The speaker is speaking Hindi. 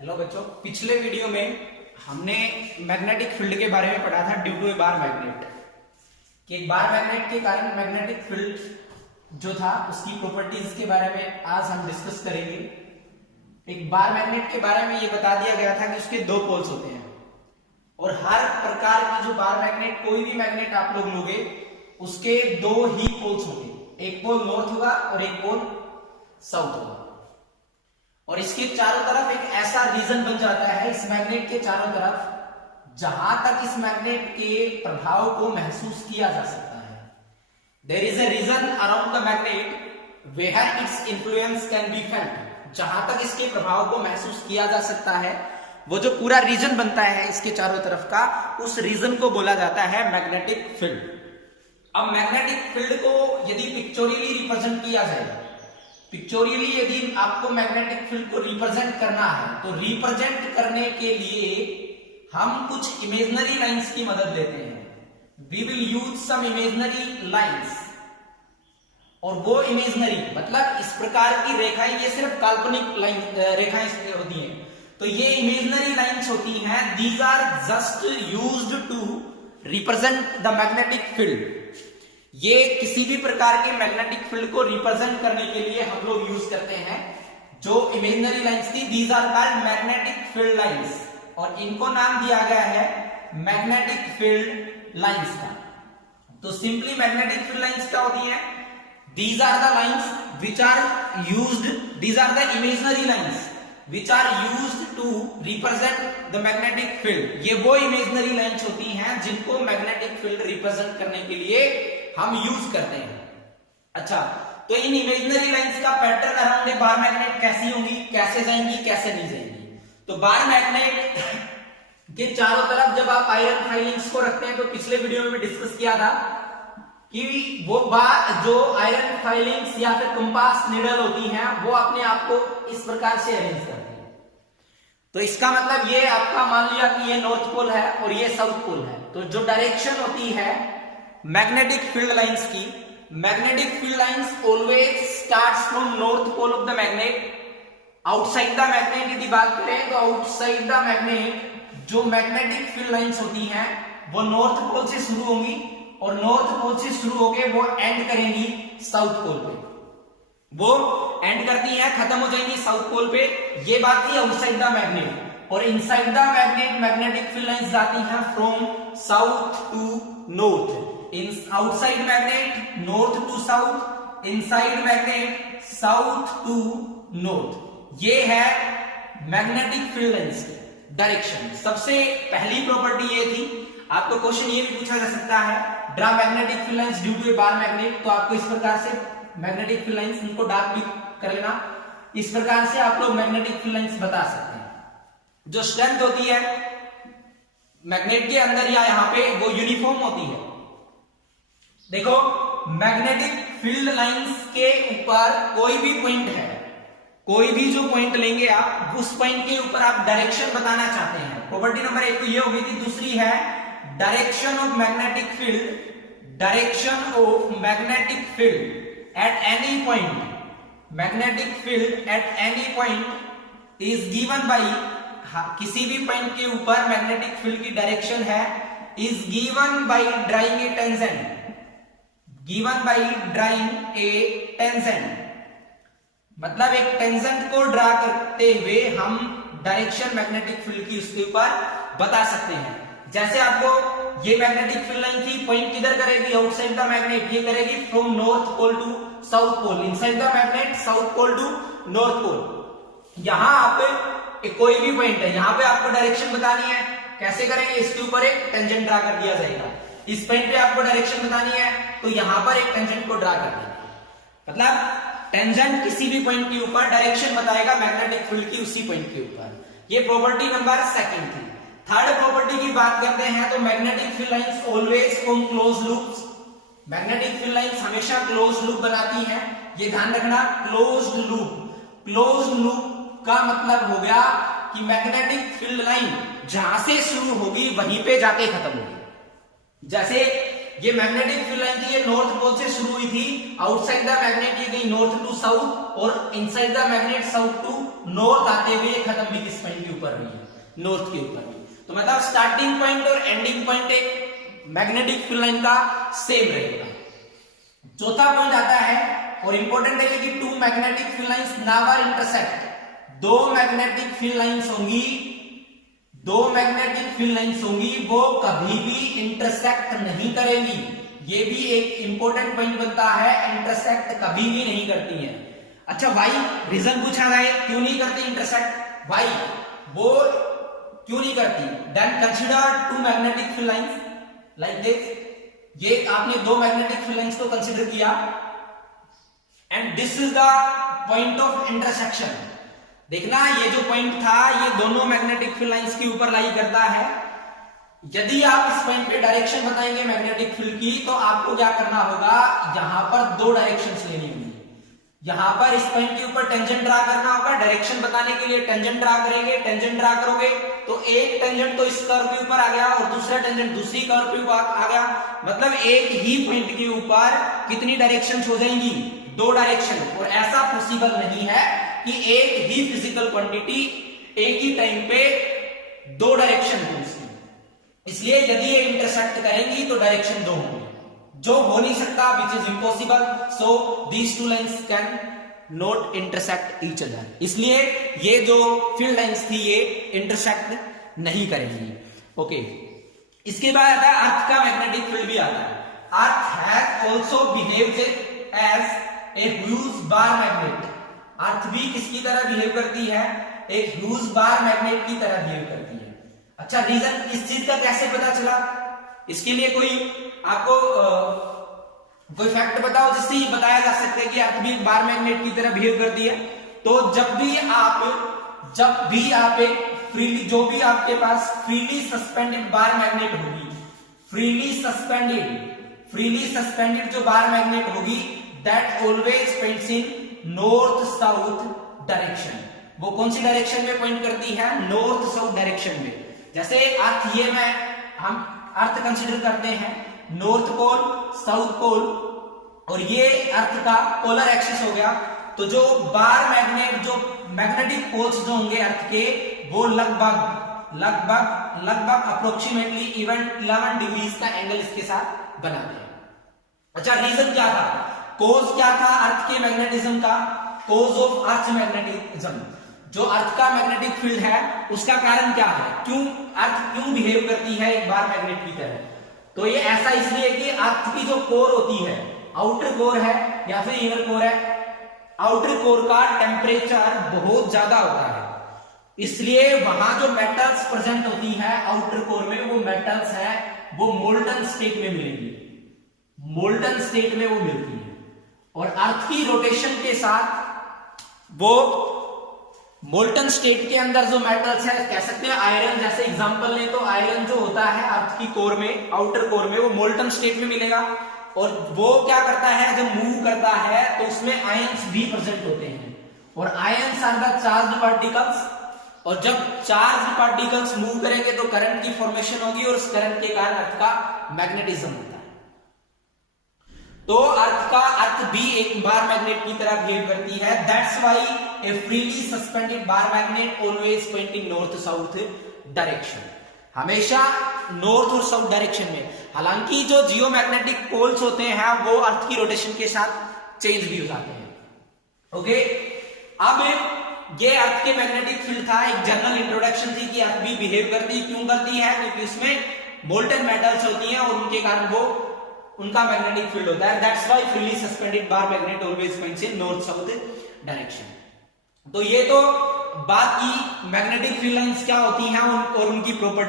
हेलो बच्चों, पिछले वीडियो में हमने मैग्नेटिक फील्ड के बारे में पढ़ा था due to a bar magnet कि एक बार मैग्नेट के कारण मैग्नेटिक फील्ड जो था उसकी प्रॉपर्टीज के बारे में आज हम डिस्कस करेंगे। एक बार मैग्नेट के बारे में ये बता दिया गया था कि उसके दो पोल्स होते हैं और हर प्रकार की जो बार मैग्नेट कोई भी मैग्नेट आप लोग लोगे उसके दो ही पोल्स होंगे, एक पोल नॉर्थ होगा और एक पोल साउथ होगा और इसके चारों तरफ एक ऐसा रीजन बन जाता है इस मैग्नेट के चारों तरफ जहां तक इस मैग्नेट के प्रभाव को महसूस किया जा सकता है। There is a region around the magnet where its influence can be felt. जहां तक इसके प्रभाव को महसूस किया जा सकता है वो जो पूरा रीजन बनता है इसके चारों तरफ का, उस रीजन को बोला जाता है मैग्नेटिक फील्ड। अब मैग्नेटिक फील्ड को यदि पिक्चोरियली रिप्रेजेंट किया जाए, पिक्चोरियली यदि आपको मैग्नेटिक फील्ड को रिप्रेजेंट करना है तो रिप्रेजेंट करने के लिए हम कुछ इमेजिनरी लाइंस की मदद लेते हैं। We will use some imaginary lines और वो इमेजिनरी मतलब इस प्रकार की रेखाएं, ये सिर्फ काल्पनिक लाइन रेखाएं होती हैं, तो ये इमेजिनरी लाइंस होती हैं। These are just used to represent the magnetic field. ये किसी भी प्रकार के मैग्नेटिक फील्ड को रिप्रेजेंट करने के लिए हम लोग यूज करते हैं। जो इमेजिनरी लाइंस थी these are called magnetic field lines और इनको नाम दिया गया है मैग्नेटिक फील्ड लाइंस का। तो सिंपली मैग्नेटिक फील्ड लाइंस क्या होती हैं? These are the lines which are used, these are the imaginary lines which are used to represent the magnetic field. ये वो इमेजिनरी लाइंस होती हैं जिनको मैग्नेटिक फील्ड रिप्रेजेंट करने के लिए हम यूज करते हैं। अच्छा, तो इन इमेजिनरी लाइंस का pattern around a bar magnet कैसी होंगी, कैसे जाएंगी, कैसे नहीं जाएंगी? तो बार मैग्नेट के चारों तरफ जब आप आयरन फाइलिंग्स को रखते हैं, तो पिछले वीडियो में भी डिस्कस किया था कि वो बार जो आयरन फाइलिंग्स या फिर कंपास नीडल होती हैं वो अपने आप को इस प्रकार से अरेंज करती है। तो इसका मतलब ये आपका मान लिया कि ये नॉर्थ पोल है और ये साउथ पोल है, तो जो डायरेक्शन होती है मैग्नेटिक फील्ड लाइंस की, magnetic field lines always starts from north pole of the magnet. Outside the magnet यदि बात करें तो आउटसाइड द मैग्नेट जो मैग्नेटिक फील्ड लाइंस होती हैं वो नॉर्थ पोल से शुरू होंगी और नॉर्थ पोल से शुरू होकर वो एंड करेंगी साउथ पोल पे। वो एंड करती हैं, खत्म हो जाएंगी साउथ पोल पे। ये बात थी आउटसाइड द मैग्नेट। और inside the magnet magnetic field lines जाती हैं फ्रॉम साउथ टू नॉर्थ। इन outside magnet north to south, inside magnet south to north. ये है मैग्नेटिक फील्ड लाइंस की डायरेक्शन। सबसे पहली प्रॉपर्टी ये थी। आपको क्वेश्चन ये भी पूछा जा सकता है, draw magnetic field lines due to a bar magnet. तो आपको इस प्रकार से मैग्नेटिक फील्ड लाइंस, इनको डार्क भी कर लेना, इस प्रकार से आप लोग मैग्नेटिक फील्ड लाइंस बता सकते हैं। जो स्ट्रेंथ होती है मैग्नेट के अंदर या यहां पे वो यूनिफॉर्म होती है। देखो, मैग्नेटिक फील्ड लाइंस के ऊपर कोई भी पॉइंट है, कोई भी जो पॉइंट लेंगे आप, उस पॉइंट के ऊपर आप डायरेक्शन बताना चाहते हैं। प्रॉपर्टी नंबर एक तो ये होगी थी। दूसरी है direction of magnetic field, direction of magnetic field at any point, magnetic field at any point is given by, किसी भी पॉइंट के ऊपर मैग्नेटिक फील्ड की डायरेक्शन है, is given by drawing A tangent, given by drawing A tangent. मतलब एक टेंजेंट को ड्रा करते हुए हम डायरेक्शन मैग्नेटिक फील्ड की उसके ऊपर बता सकते हैं। जैसे आपको ये मैग्नेटिक फील्ड लाइन थी, पॉइंट किधर करेगी? Outside the magnet. ये करेगी from north pole to south pole, inside the magnet south pole to north pole. यहां आप कोई भी पॉइंट है, यहां पे आपको डायरेक्शन बतानी है, कैसे करेंगे? इसके ऊपर एक टेंजेंट ड्रा कर दिया जाएगा। इस पॉइंट पे आपको डायरेक्शन बतानी है तो यहां पर एक टेंजेंट को ड्रा कर देंगे। मतलब टेंजेंट किसी भी पॉइंट के ऊपर डायरेक्शन बताएगा मैग्नेटिक फील्ड की उसी पॉइंट के ऊपर। ये प्रॉपर्टी नंबर सेकंड थी। थर्ड प्रॉपर्टी की बात करते हैं तो magnetic field lines always form close loops. Magnetic field lines हमेशा क्लोज लूप बनाती हैं, ये ध्यान रखना। क्लोज्ड लूप, क्लोज्ड लूप का मतलब हो गया कि मैग्नेटिक फील्ड लाइन जहां से शुरू होगी वहीं पे जाके खत्म होगी। जैसे ये मैग्नेटिक फील्ड लाइन थी, ये नॉर्थ पोल से शुरू हुई थी, आउटसाइड द मैग्नेट ये गई नॉर्थ टू साउथ, और inside the magnet south to north आते हुए खत्म भी किस पॉइंट के ऊपर हुई है, नॉर्थ के ऊपर हुई। तो मतलब स्टार्टिंग पॉइंट और एंडिंग पॉइंट एक मैग्नेटिक फील्ड लाइन का सेम रहेगा। चौथा पॉइंट आता है और इंपॉर्टेंट है कि two magnetic field lines never intersect, दो मैग्नेटिक फील्ड लाइंस होंगी, दो मैग्नेटिक फील्ड लाइंस होंगी, वो कभी भी इंटरसेक्ट नहीं करेंगी। ये भी एक इंपॉर्टेंट पॉइंट बनता है, इंटरसेक्ट कभी भी नहीं करती है। अच्छा वाई, रीजन पूछा जाए क्यों नहीं करती इंटरसेक्ट, वाई वो क्यों नहीं करती? Then consider two magnetic field lines like this, ये आपने दो मैग्नेटिक फील्ड लाइंस को कंसीडर किया and this is the point of intersection. देखना ये जो पॉइंट था ये दोनों मैग्नेटिक फील्ड लाइंस के ऊपर लाई करता है। यदि आप इस पॉइंट पे डायरेक्शन बताएंगे मैग्नेटिक फील्ड की, तो आपको क्या करना होगा, यहां पर दो डायरेक्शंस लेनी होंगी। यहां पर इस पॉइंट के ऊपर टेंजेंट ड्रा करना होगा, डायरेक्शन बताने के लिए टेंजेंट ड्रा करेंगे, टेंजेंट ड्रा करोगे तो एक टेंजेंट तो इस कर्व के ऊपर आ गया और दूसरा टेंजेंट दूसरी कर्व के ऊपर आ गया, मतलब एक ही पॉइंट के ऊपर कितनी डायरेक्शंस हो जाएंगी, दो डायरेक्शन। और ऐसा पॉसिबल नहीं है कि एक ही फिजिकल क्वांटिटी एक ही टाइम पे दो डायरेक्शन हो उसकी, इसलिए यदि ये इंटरसेक्ट करेंगी तो डायरेक्शन दो होंगे, जो हो नहीं सकता, which is impossible. So these two lines can not intersect each other, इसलिए ये जो फील्ड लाइंस थी ये इंटरसेक्ट नहीं करेंगी। ओके, इसके बाद आता है अर्थ का मैग्नेटिक फील्ड भी आता है। Earth has also behaved as a huge bar magnet, earth भी किसकी तरह बिहेव करती है, एक ह्यूज बार मैग्नेट की तरह बिहेव करती है। अच्छा रीजन इस चीज का कैसे पता चला, इसके लिए कोई आपको कोई फैक्ट बताओ जिससे ये बताया जा सकता है कि अर्थ भी एक बार मैग्नेट की तरह बिहेव करती है। तो जब भी आप एक फ्रीली, जो भी आपके पास फ्रीली सस्पेंडेड बार मैग्नेट होगी, फ्रीली सस्पेंडेड जो बार मैग्नेट होगी, that always points in north south direction. वो कौन सी डायरेक्शन में पॉइंट करती है, नॉर्थ साउथ डायरेक्शन में। जैसे अर्थ, ये हम अर्थ कंसीडर करते हैं नॉर्थ पोल, साउथ पोल, और ये अर्थ का पोलर एक्सिस हो गया। तो जो बार मैग्नेट, जो मैग्नेटिक पोल्स जो होंगे अर्थ के, वो लगभग अप्रोक्सीमेटली इवन 11 डिग्रीज का एंगल इसके साथ बनाते हैं। अच्छा रीजन क्या था, कोज क्या था अर्थ के मैग्नेटिज्म का, कोज ऑफ अर्थ मैग्नेटिज्म, जो अर्थ का मैग्नेटिक फील्ड है उसका कारण क्या है, क्यों अर्थ क्यों बिहेव करती है एक बार मैग्नेट की तरह। तो ये ऐसा इसलिए कि अर्थ की जो कोर होती है, आउटर कोर है या फिर इनर कोर है, आउटर कोर का टेम्परेचर बहुत ज्यादा होता है, इसलिए वहां जो मेटल्स प्रेजेंट होती है आउटर कोर में, वो मेटल्स है वो मोल्टन स्टेट में मिलेंगी, मोल्टन स्टेट में वो मिलती है। और अर्थ की रोटेशन के साथ वो मोल्टन स्टेट के अंदर जो मेटल्स है, कह सकते हैं आयरन, जैसे एग्जांपल लें तो आयरन जो होता है अर्थ की कोर में, आउटर कोर में, वो मोल्टन स्टेट में मिलेगा। और वो क्या करता है, जब मूव करता है तो उसमें आयंस भी प्रेजेंट होते हैं, और ions are the charged particles, और जब चार्ज पार्टिकल्स मूव करेंगे तो करंट की फॉर्मेशन होगी, और उस करंट के कारण अर्थ का मैग्नेटिज्म होता है। तो अर्थ भी एक बार मैग्नेट की तरह बिहेव करती है। That's why a freely suspended bar magnet always pointing north south direction, हमेशा नॉर्थ और साउथ डायरेक्शन में। हालांकि जो जियोमैग्नेटिक पोल्स होते हैं वो अर्थ की रोटेशन के साथ चेंज भी हो जाते हैं। ओके, अब ये अर्थ के मैग्नेटिक फील्ड था, एक जनरल इंट्रोडक्शन थी कि अर्थ भी बिहेव करती है, क्यों करती है, क्योंकि उसमें मोल्टन मेटल्स होती हैं और उनके कारण वो उनका मैग्नेटिक फील्ड होता है। That's why freely suspended bar magnet always points in north south direction. तो ये तो बात की मैग्नेटिक फील्ड लाइंस क्या होती हैं और उनकी प्रॉपर्टी।